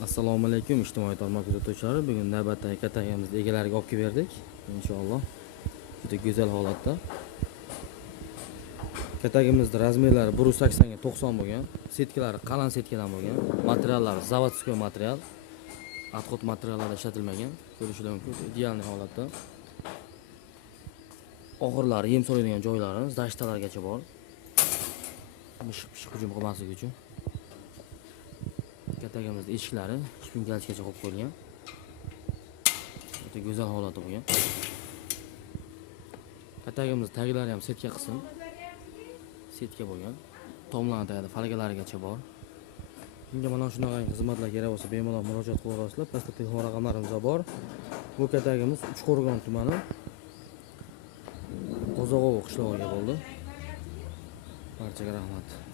Assalomu alaykum ijtimoiy tarmoq kuzatuvchilari. Bugun navbatdagi katagimizni egalariga olib kelib berdik. Inshaalloh juda go'zal holatda. Katagimizning razmerlari 180 ga 90 bo'lgan. Setkalari qalin setkadan bo'lgan. Materiallari zavodskiy material. Отход materiallar ishlatilmagan. Ko'rishingiz mumkin. Ideal holatda. Oxirlari yem so'raydigan joylari zashtalargacha bor. Mishiq hujum qilmasligi uchun. Katagimizning eshiklari shpinkalchgacha qo'yib qo'yilgan. Juda go'zal holatda bo'lgan. Katagimizning taglari ham setka qism. Setka bo'lgan. Tomlarning tagida falgalarigacha bor. Bunga mana shunaqa xizmatlar kerak bo'lsa, bemalol murojaat qila olasizlar. Pastda telefon raqamlarimiz bor. Bu katagimiz Uchqo'rg'on tumani Qo'zg'og'ov qishlog'iga bo'ldi. Barchaga rahmat.